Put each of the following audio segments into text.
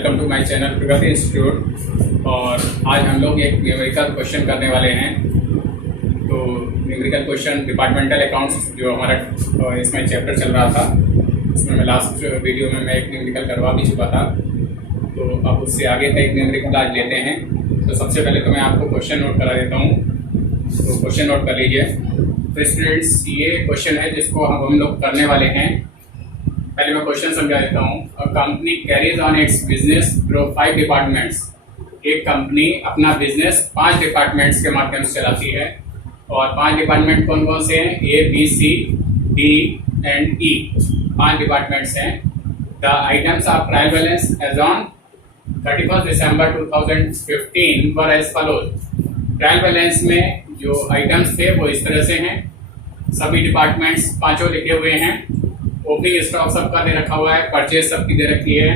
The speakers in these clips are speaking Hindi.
Welcome to my channel Pragati institute. और आज हम लोग एक न्यूमेरिकल क्वेश्चन करने वाले हैं। तो न्यूमेरिकल क्वेश्चन डिपार्टमेंटल अकाउंट्स जो हमारा इसमें चैप्टर चल रहा था, उसमें मैं लास्ट वीडियो में मैं एक न्यूमेरिकल करवा भी चुका था। तो अब उससे आगे का एक न्यूमेरिकल आज लेते हैं। तो सबसे पहले तो मैं आपको क्वेश्चन नोट करा देता हूँ, तो क्वेश्चन नोट कर लीजिए। तो स्टूडेंट्स, ये क्वेश्चन है जिसको हम लोग करने वाले हैं। पहले मैं क्वेश्चन समझा देता हूँ। A company carries on it's business through 5 departments. एक कंपनी अपना बिजनेस 5 डिपार्टमेंट्स के माध्यम से चलाती है। और 5 डिपार्टमेंट कौन कौन से हैं? A, B, C, D and E. 5 departments हैं। The items of trial balance as on 31 December 2015 were as follows. Trial balance में जो आइटम्स थे वो इस तरह से हैं। सभी डिपार्टमेंट्स पांचों लिखे हुए हैं। ओपनिंग स्टॉक सबका दे रखा हुआ है, परचेज सबकी दे रखी है,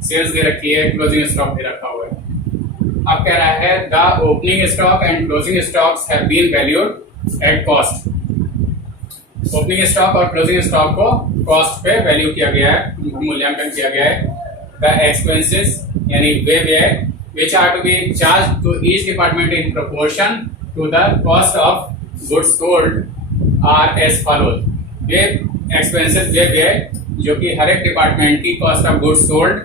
सेल्स दे रखी है, क्लोजिंग स्टॉक दे रखा हुआ है। अब कह रहा है the opening stock and closing stocks have been valued at cost. Opening stock और क्लोजिंग स्टॉक को कॉस्ट पे वैल्यू किया गया है, मूल्यांकन किया गया है। द एक्सपेंसेस यानी वे व्यय which are to be charged to each department in proportion to the cost of goods sold are as follows। ये एक्सपेंसेस वे व्यय जो कि हर एक डिपार्टमेंट की कॉस्ट ऑफ गुड्स सोल्ड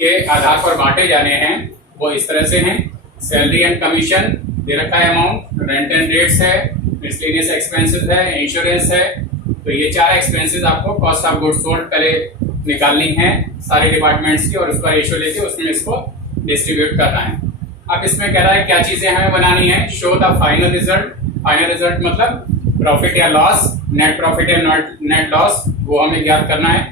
के आधार पर बांटे जाने हैं वो इस तरह से हैं। सैलरी एंड कमीशन दे रखा है अमाउंट, रेंट एंड रेट्स है, मिसलेनियस एक्सपेंसेस है, इंश्योरेंस है। तो ये 4 एक्सपेंसेस आपको कॉस्ट ऑफ गुड्स सोल्ड पहले निकालनी है सारे डिपार्टमेंट्स की, और उसका रेशियो लेके उसमें इसको डिस्ट्रीब्यूट करना है। अब इसमें कह रहा है क्या चीजें हमें बनानी है। Show the final result. Final result मतलब प्रॉफिट या लॉस, नेट प्रॉफिट या नेट लॉस, वो हमें ज्ञात करना है।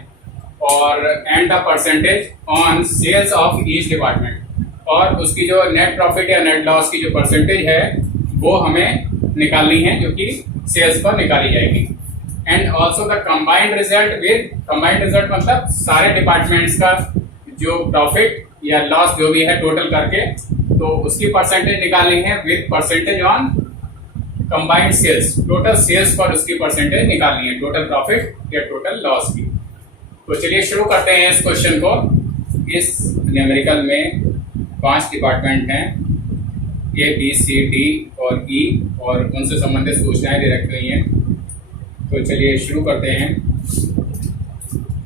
और and the percentage on sales of each department, और उसकी जो नेट प्रॉफिट या नेट लॉस की जो परसेंटेज है वो हमें निकालनी है, जो कि सेल्स पर निकाली जाएगी। And also the combined result with, combined result मतलब सारे डिपार्टमेंट्स का जो प्रॉफिट या लॉस जो भी है टोटल करके, तो उसकी परसेंटेज निकालनी है with percentage on combined sales. Total sales पर उसकी परसेंटेज निकालनी है, टोटल प्रॉफिट या टोटल लॉस की। तो चलिए शुरू करते हैं इस क्वेश्चन को। इस न्यूमेरिकल में 5 डिपार्टमेंट हैं, ए, बी, सी, डी और ई, और उनसे संबंधित सूचनाएं दे रखी हुई हैं। तो चलिए शुरू करते हैं।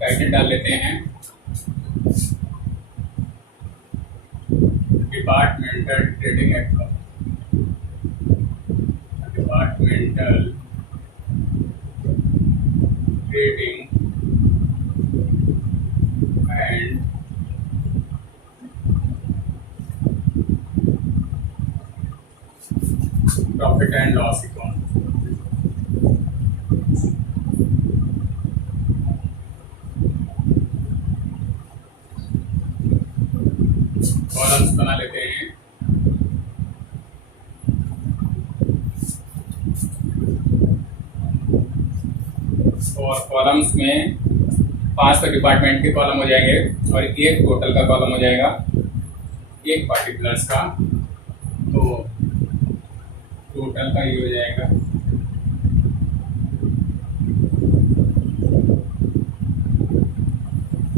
टाइटल डाल लेते हैं departmental trading account. Departmental trading and profit and loss account. Columns बना लेते हैं। और कॉलम्स में 5 तो डिपार्टमेंट के कॉलम हो जाएंगे और एक टोटल का कॉलम हो जाएगा, एक पार्टिकुलर्स का। तो टोटल का ये हो जाएगा।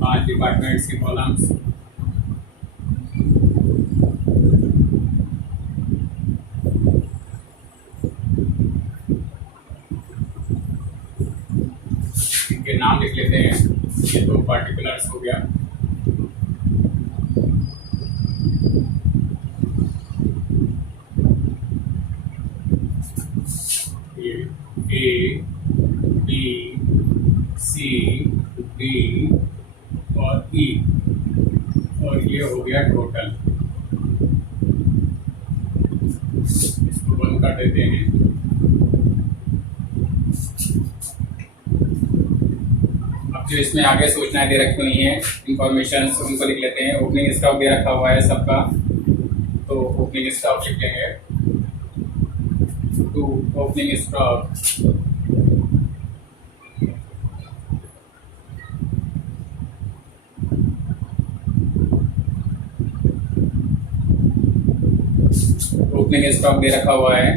पांच डिपार्टमेंट्स के कॉलम्स, इनके नाम लिख लेते हैं। ये 2 पार्टिकुलर्स हो गया। ए, बी, सी, डी और ई, और ये हो गया टोटल। इसको बंद कर देते हैं। अब जो इसमें आगे सूचनाएं दे रखी हुई हैं, इंफॉर्मेशन, उनको लिख लेते हैं। ओपनिंग स्टॉक दे रखा हुआ है सबका, तो ओपनिंग स्टॉक लिख लेंगे। To opening stock opening stock दे रखा हुआ है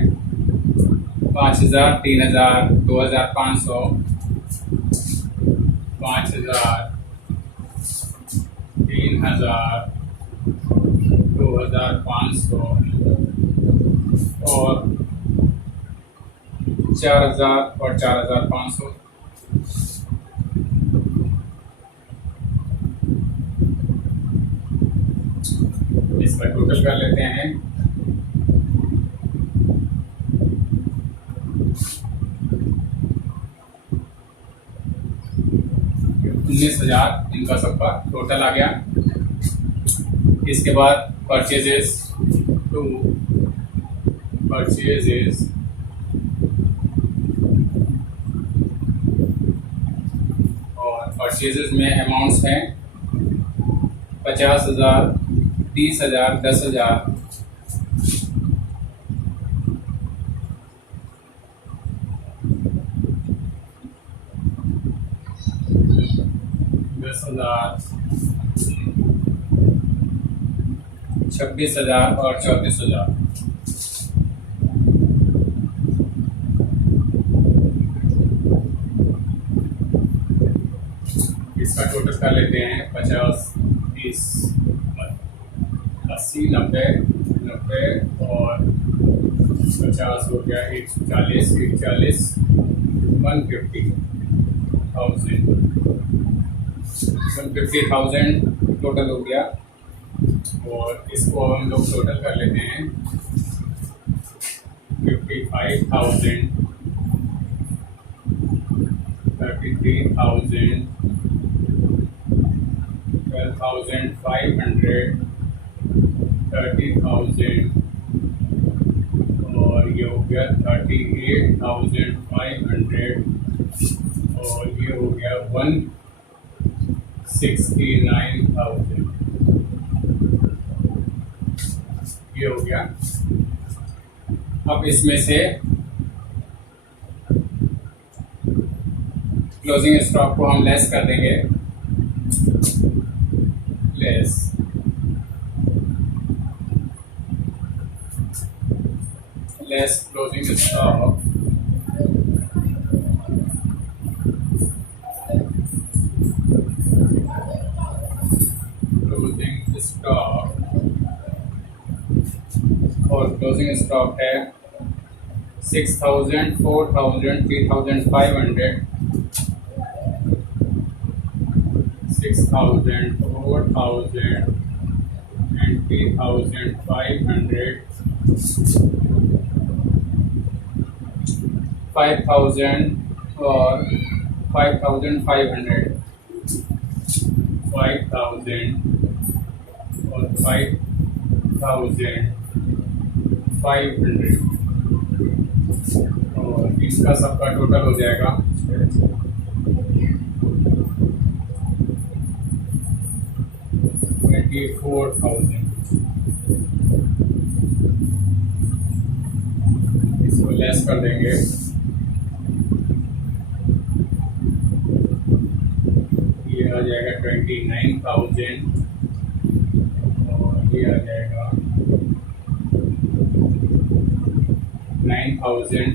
5000, 3000, 2500, 5000, 3000, 2500 और 4000 और 4500। इसका टोटल कर लेते हैं। 19,000 इनका सबका टोटल आ गया। इसके बाद परचेजेस और परचेजेस में अमाउंट्स हैं 50,000, 30,000, 10,000। $10,000, 26,000 और 34,000। इसका टोटल कर लेते हैं 50, 30, 80, 90, 90 और 50 हो गया 140, 140, 150,000 टोटल हो गया। और इसको हम लोग टोटल कर लेते हैं 55,000, 33,000, 12,500, 30,000 और ये हो गया 38,500 और ये हो गया 169,000। ये हो गया। अब इसमें से क्लोजिंग स्टॉक को हम लेस कर देंगे। लेस क्लोजिंग स्टॉक और क्लोजिंग स्टॉक है 6,000, 4,000, 3,500, 6,000, 4,000 and 3,500, 5,000 और 5,500, 5,000 और 5,500 और इसका सबका टोटल हो जाएगा 24,000। इसको लेस कर देंगे। ये आ जाएगा 29,000 और ये आ जाएगा 9,000,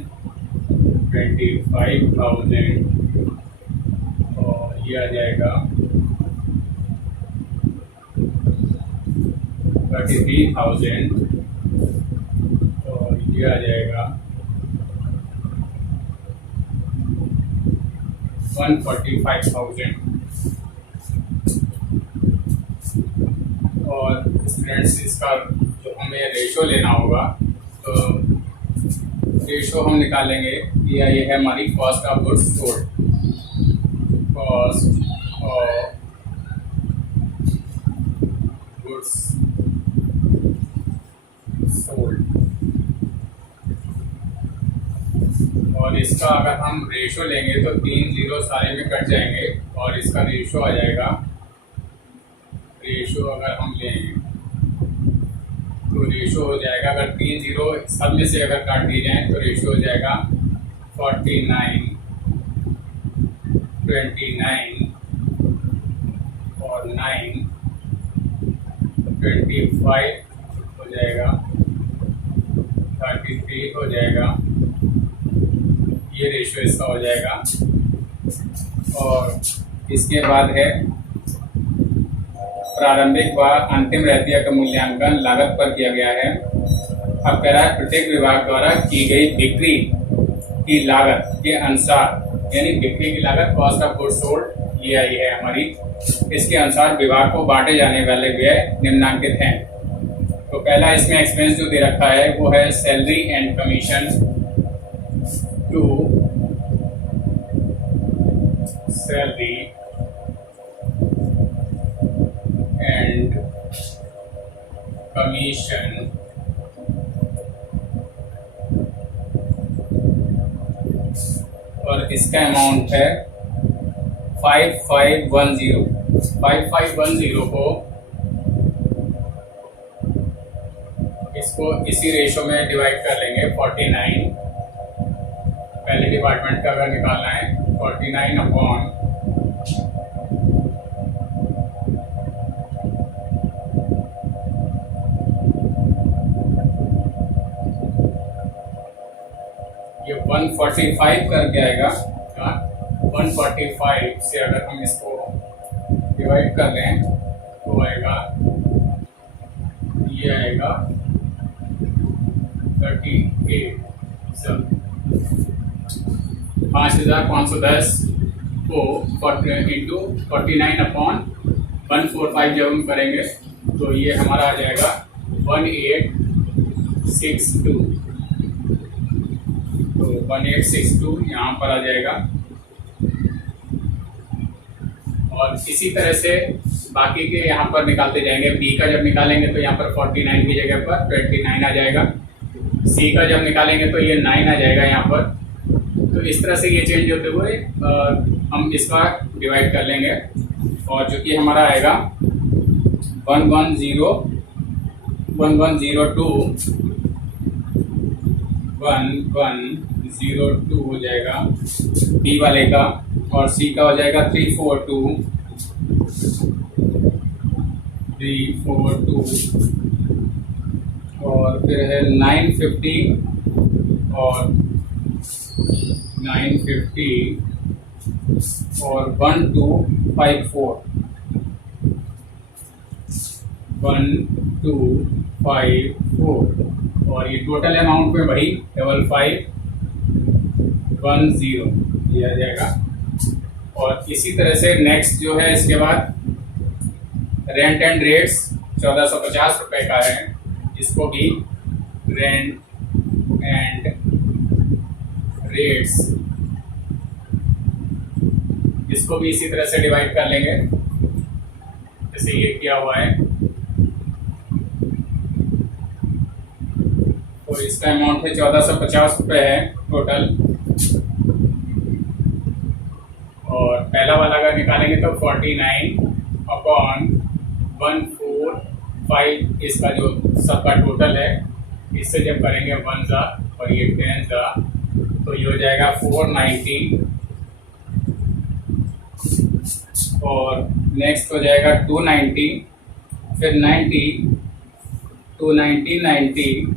25,000 और ये आ जाएगा 33,000 और ये आ जाएगा 145,000। और स्टूडेंट्स इसका जो हमें रेशो लेना होगा तो रेशो हम निकालेंगे। ये है हमारी cost of goods sold. Cost of goods sold और इसका अगर हम रेशो लेंगे तो 3 जीरो सारे में कट जाएंगे और इसका रेशो आ जाएगा। रेशो अगर हम लेंगे तो रेशो हो जाएगा, अगर 3 जीरो सब में से अगर काट दिए जाएँ तो रेशो हो जाएगा 49, 29 और 9, 25 हो जाएगा, 33 हो जाएगा। ये रेशो इसका हो जाएगा। और इसके बाद है प्रारंभिक व अंतिम रहतिया का मूल्यांकन लागत पर किया गया है। अब कह रहा है प्रत्येक विभाग द्वारा की गई बिक्री की लागत के अनुसार, यानी बिक्री की लागत कॉस्ट ऑफ गुड्स सोल्ड ये आई है हमारी, इसके अनुसार विभाग को बांटे जाने वाले व्यय निम्नांकित हैं। तो पहला इसमें एक्सपेंस जो दे रखा है वो है salary and commission to salary and commission और इसका अमाउंट है 5510। 5510 को इसको इसी रेशो में डिवाइड कर लेंगे 49, पहले डिपार्टमेंट का अगर निकालना है 49 अपॉन ये 145 करके आएगा। 145 से अगर हम इसको डिवाइड कर लें तो आएगा, ये आएगा 38। 5510 को इंटू 49 अपॉन 145 जब हम करेंगे तो ये हमारा आ जाएगा 1862। तो 1862 यहाँ पर आ जाएगा। और इसी तरह से बाकी के यहाँ पर निकालते जाएंगे। बी का जब निकालेंगे तो यहाँ पर 49 की जगह पर 29 आ जाएगा। सी का जब निकालेंगे तो ये 9 आ जाएगा यहाँ पर। तो इस तरह से ये चेंज होते हुए हम इसका डिवाइड कर लेंगे और जो कि हमारा आएगा 1102 1102 हो जाएगा बी वाले का, और सी का हो जाएगा 342 और फिर है 950 और 1254 1254 और ये टोटल अमाउंट में वही 5510 ये आ जाएगा। और इसी तरह से नेक्स्ट जो है इसके बाद रेंट एंड रेट्स 1450 रुपये का है, इसको भी रेंट एंड रेट्स इसको भी इसी तरह से डिवाइड कर लेंगे जैसे ये किया हुआ है। तो इसका अमाउंट है 1450 रुपये है टोटल। और पहला वाला अगर निकालेंगे तो 49 अपॉन 145 इसका जो सबका टोटल है, इससे जब करेंगे 1 जा और ये 10 जा तो ये हो जाएगा 490 और नेक्स्ट हो जाएगा 290, फिर 90 290 90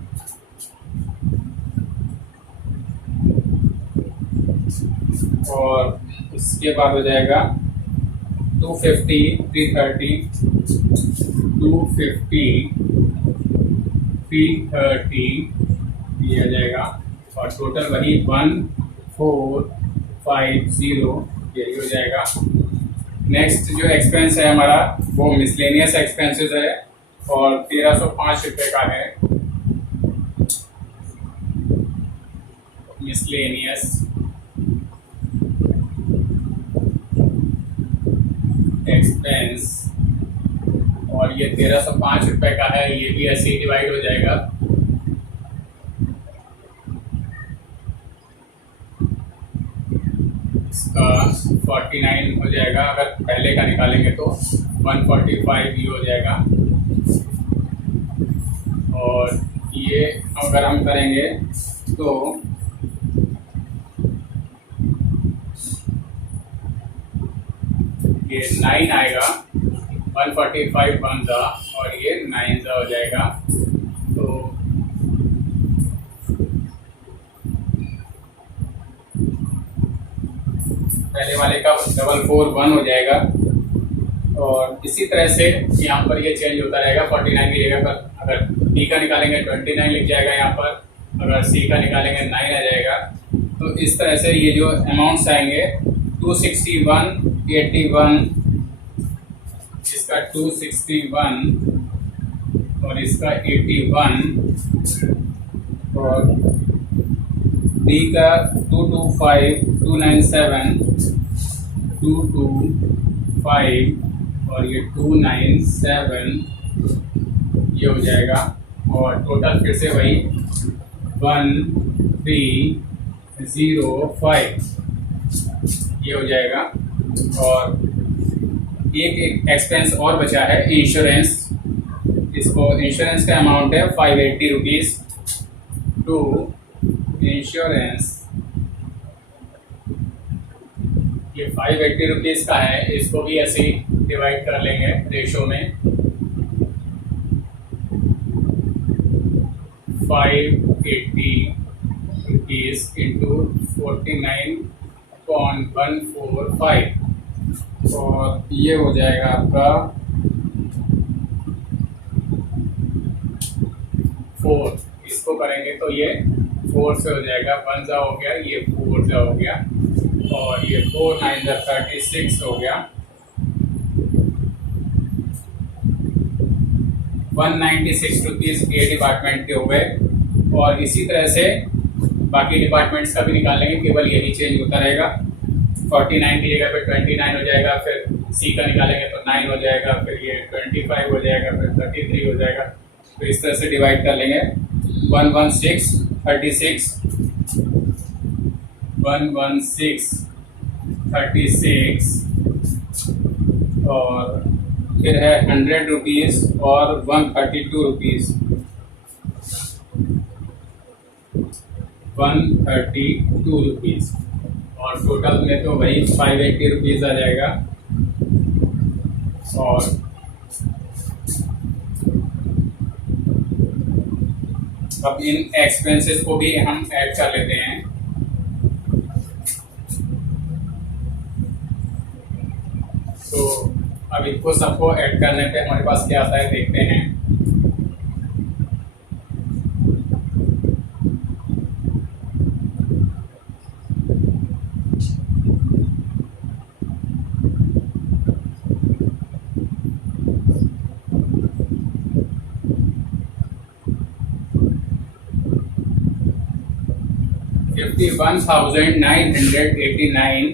और इसके बाद हो जाएगा 250 330 250 330 ये आ जाएगा। और टोटल वही 1450 यही हो जाएगा। नेक्स्ट जो एक्सपेंस है हमारा वो मिसलेनियस एक्सपेंसेस है और 1305 रुपये का है मिसलेनियस। एक्सपेंस और ये 1305 रुपये का है, ये भी ऐसे ही डिवाइड हो जाएगा। इसका 49 हो जाएगा, अगर पहले का निकालेंगे तो 145 ये हो जाएगा। और ये अगर हम करेंगे तो ये 9 आएगा, 145 1 जा और ये 9 जा हो जाएगा। तो पहले वाले का 441 हो जाएगा और इसी तरह से यहाँ पर ये चेंज होता रहेगा। 49 की जगह पर अगर B का निकालेंगे 29 लिख जाएगा, यहाँ पर अगर C का निकालेंगे 9 आ जाएगा। तो इस तरह से ये जो अमाउंट्स आएंगे 261, 81, इसका 261 और इसका 81 और B का 225, 297, 225 और ये 297 ये हो जाएगा। और टोटल फिर से वही 1305 ये हो जाएगा। और एक एक्सपेंस और बचा है इंश्योरेंस। इसको इंश्योरेंस का अमाउंट है 580 रुपीज़। टू इंश्योरेंस ये 580 रुपीज़ का है, इसको भी ऐसे ही डिवाइड कर लेंगे रेशो में। 580 रुपीज़ इंटू 49.145 और ये हो जाएगा आपका 4। इसको करेंगे तो ये 4 से हो जाएगा, 1 जा हो गया, ये 4 जा हो गया और ये 4 9 जा 36 हो गया। 196 रुपीज़ ए डिपार्टमेंट के हो गए। और इसी तरह से बाकी डिपार्टमेंट्स का भी निकालेंगे, केवल यही चेंज होता रहेगा। 49 की जगह पे 29 हो जाएगा, फिर सी का निकालेंगे तो 9 हो जाएगा, फिर ये 25 हो जाएगा, फिर 33 हो जाएगा। तो इस तरह से डिवाइड कर लेंगे। 116 36, 116 36 और फिर है 100 रुपीज़ और 132 रुपीज़, 132 रुपीज़ और टोटल में तो वही 580 रुपीज़ आ जाएगा। और अब इन एक्सपेंसेस को भी हम ऐड कर लेते हैं। तो अब इनको सबको ऐड करने पे हमारे पास क्या आता है देखते हैं। $51,989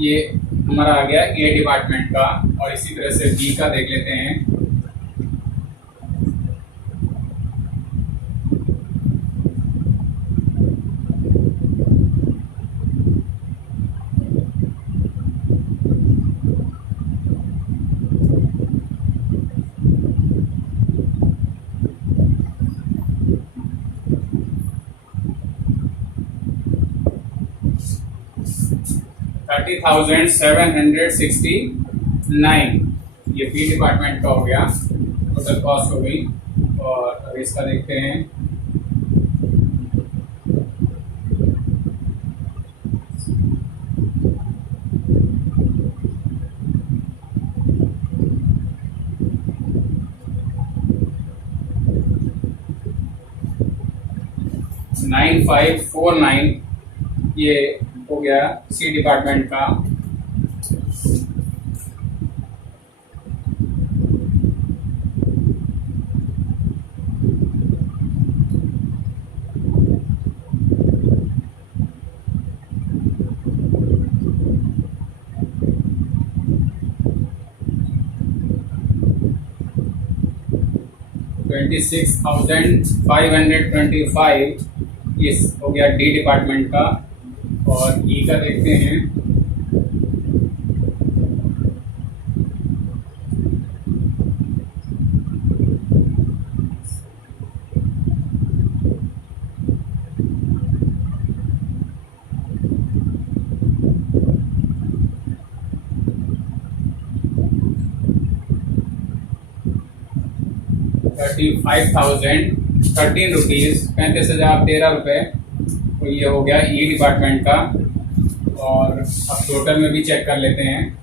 ये हमारा आ गया ए डिपार्टमेंट का। और इसी तरह से बी का देख लेते हैं। $30,769 ये बी डिपार्टमेंट का हो गया, टोटल कॉस्ट हो गई। और अब इसका देखते हैं। $9,549 ये हो गया सी डिपार्टमेंट का। $26,525 ये हो गया डी डिपार्टमेंट का। और ई का देखते हैं। ₹35,013 ₹35,013 तो ये हो गया ई डिपार्टमेंट का। और अब टोटल में भी चेक कर लेते हैं।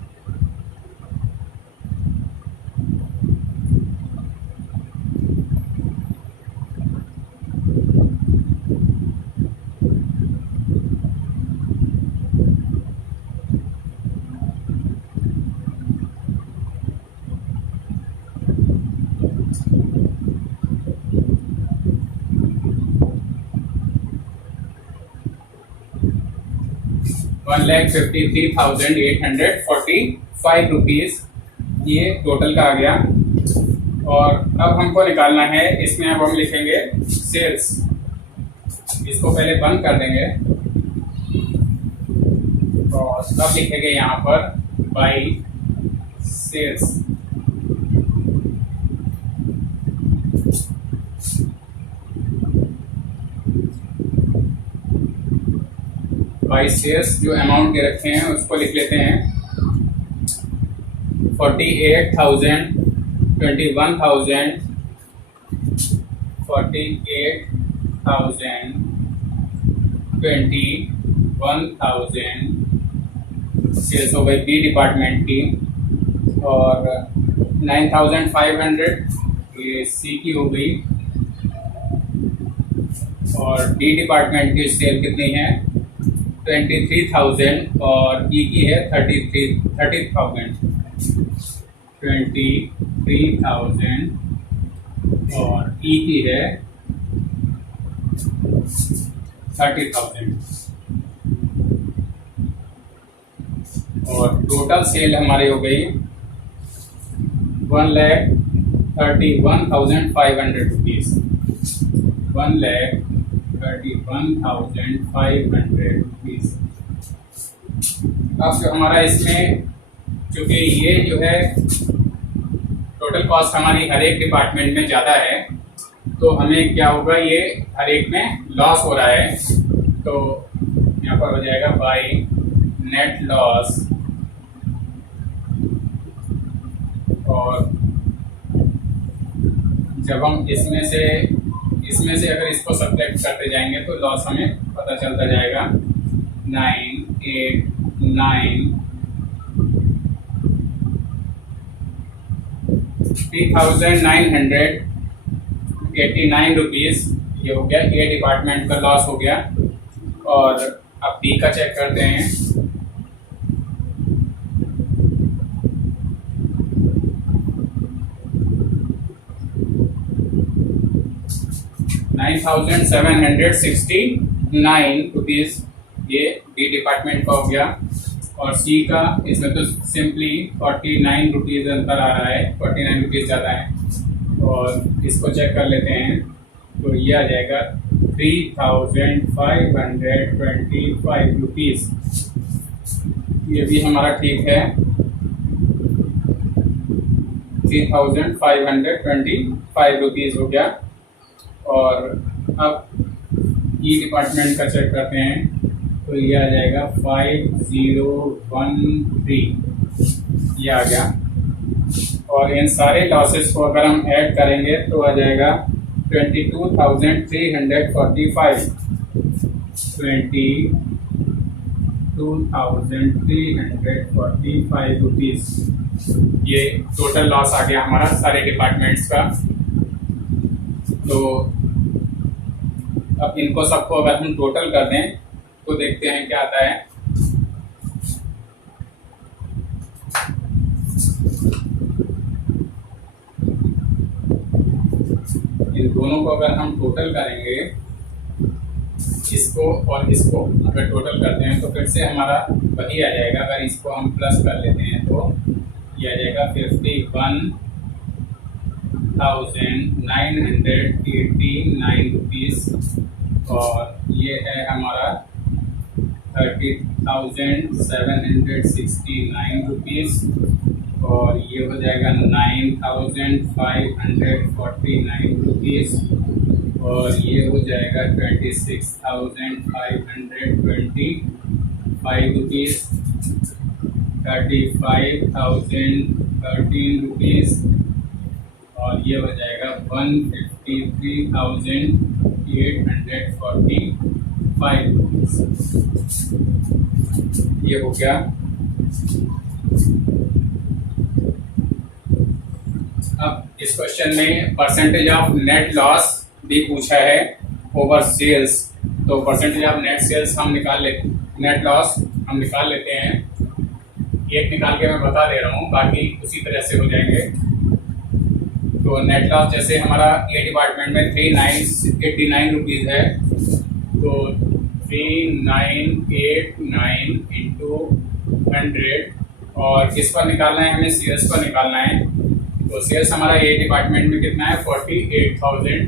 1,53,845 रुपीज़ ये टोटल का आ गया। और अब हमको निकालना है, इसमें अब हम लिखेंगे सेल्स। इसको पहले बंद कर देंगे और अब लिखेंगे यहाँ पर बाई सेल्स। बाई सेल्स जो अमाउंट दे रखे हैं उसको लिख लेते हैं 48,000, 21,000, 48,000, 21,000 सेल्स हो गई बी डिपार्टमेंट की, और 9,500 ये सी की हो गई, और डी डिपार्टमेंट की सेल कितनी है 23,000, और ई की है 30,000, 23,000, और ई की है 30,000, और टोटल सेल हमारी हो गई 1,31,500 रुपीज़, 1,31,500 रुपीज़। अब जो हमारा इसमें, चूँकि ये जो है टोटल कॉस्ट हमारी हर एक डिपार्टमेंट में ज़्यादा है, तो हमें क्या होगा, ये हर एक में लॉस हो रहा है, तो यहाँ पर हो जाएगा बाई नेट लॉस। और जब हम इसमें से अगर इसको सब्ट्रैक्ट करते जाएंगे तो लॉस हमें पता चलता जाएगा 3,989 रुपीज़ ये हो गया, ए डिपार्टमेंट का लॉस हो गया। और अब बी का चेक करते हैं। ₹9,769 ये डी डिपार्टमेंट का हो गया। और सी का, इसमें तो सिंपली 49 रुपीज़ अंतर आ रहा है, 49 रुपीज़ ज़्यादा है, और इसको चेक कर लेते हैं तो ये आ जाएगा 3,525 रुपीज़। ये भी हमारा ठीक है, 3,525 रुपीज़ हो गया। और अब ई डिपार्टमेंट का चेक करते हैं तो ये आ जाएगा 5,013, ये आ गया। और इन सारे लॉसेस को अगर हम ऐड करेंगे तो आ जाएगा 22,345, 22,345 रुपीज़ ये टोटल लॉस आ गया हमारा सारे डिपार्टमेंट्स का। तो अब इनको सबको अगर हम टोटल कर दें तो देखते हैं क्या आता है। इन दोनों को अगर हम टोटल करेंगे, इसको और इसको अगर टोटल करते हैं तो फिर से हमारा वही आ जाएगा। अगर इसको हम प्लस कर लेते हैं तो ये आ जाएगा 51,989 रुपीज़। और ये है हमारा 30,769 रुपीज़। और ये हो जाएगा 9,549 रुपीज़। और ये हो जाएगा 26,525 रुपीज़, 35,013 रुपीज़। और ये हो जाएगा 153,845 रुपीज़। ये हो गया। अब इस क्वेश्चन में परसेंटेज ऑफ नेट लॉस भी पूछा है ओवर सेल्स। तो परसेंटेज ऑफ नेट सेल्स हम निकाल लेते, नेट लॉस हम निकाल लेते हैं। एक निकाल के मैं बता दे रहा हूँ, बाकी उसी तरह से हो जाएंगे। तो नेट लॉस जैसे हमारा ए डिपार्टमेंट में 3,989 रुपीज़ है, तो 3989 इंटू 100 और किस पर निकालना है हमें, सीएस पर निकालना है। तो सीएस हमारा ए डिपार्टमेंट में कितना है 48,000।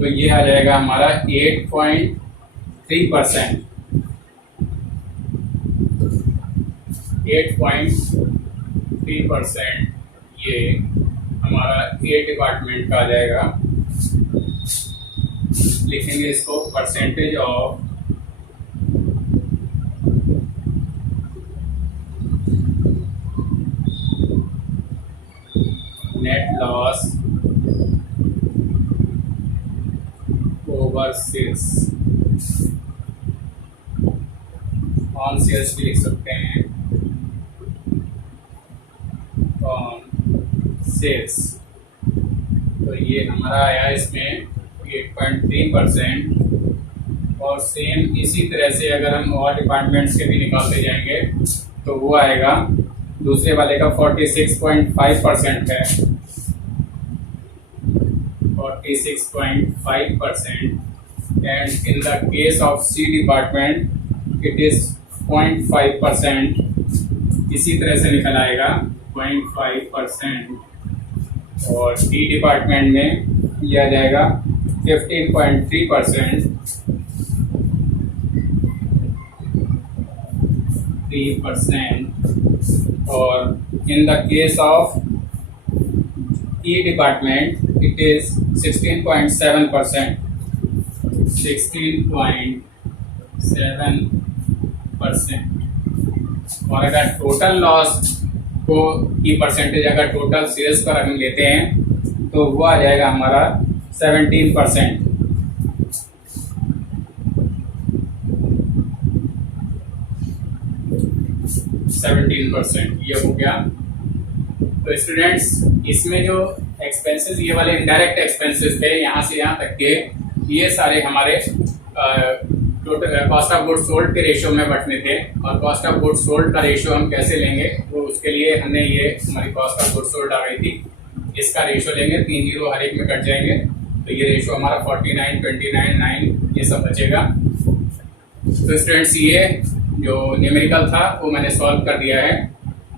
तो ये आ जाएगा हमारा 8.3%। 8.3% ये हमारा ए डिपार्टमेंट का आ जाएगा। लिखेंगे इसको percentage of net loss over sales. On sales भी लिख सकते हैं, ऑन सेल्स। तो ये हमारा आया इसमें 8.3%। और सेम इसी तरह से अगर हम और डिपार्टमेंट्स के भी निकालते जाएंगे तो वो आएगा, दूसरे वाले का 46.5% है, 46.5%। and in the case of C department it is 0.5%। इसी तरह से निकल आएगा 0.5%। और D डिपार्टमेंट में यह आ जाएगा 15.3%। 3%। और in the case of E department it is 16.7%। 16.7%। और अगर टोटल लॉस को की परसेंटेज अगर टोटल सेल्स पर हम लेते हैं तो वो आ जाएगा हमारा 17%। 17% ये हो गया। तो स्टूडेंट्स इसमें जो एक्सपेंसेस ये वाले इनडायरेक्ट एक्सपेंसेस थे यहाँ से यहाँ तक के, ये सारे हमारे total cost of goods sold के रेशियो में बटने थे। और कॉस्ट ऑफ गुड्स सोल्ड का रेशियो हम कैसे लेंगे, वो उसके लिए हमने ये हमारी कॉस्ट ऑफ गुड्स सोल्ड आ गई थी, इसका रेशियो लेंगे, 3 जीरो हर एक में कट जाएंगे तो ये रेशियो हमारा 49, 29, 9 ये सब बचेगा। तो स्टूडेंट्स ये जो न्यूमेरिकल था वो मैंने सॉल्व कर दिया है।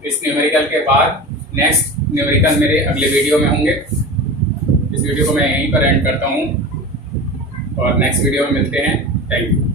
इस न्यूमेरिकल के बाद नेक्स्ट न्यूमेरिकल मेरे अगले वीडियो में होंगे। इस वीडियो को मैं यहीं पर एंड करता हूँ और नेक्स्ट वीडियो में मिलते हैं। Thank you.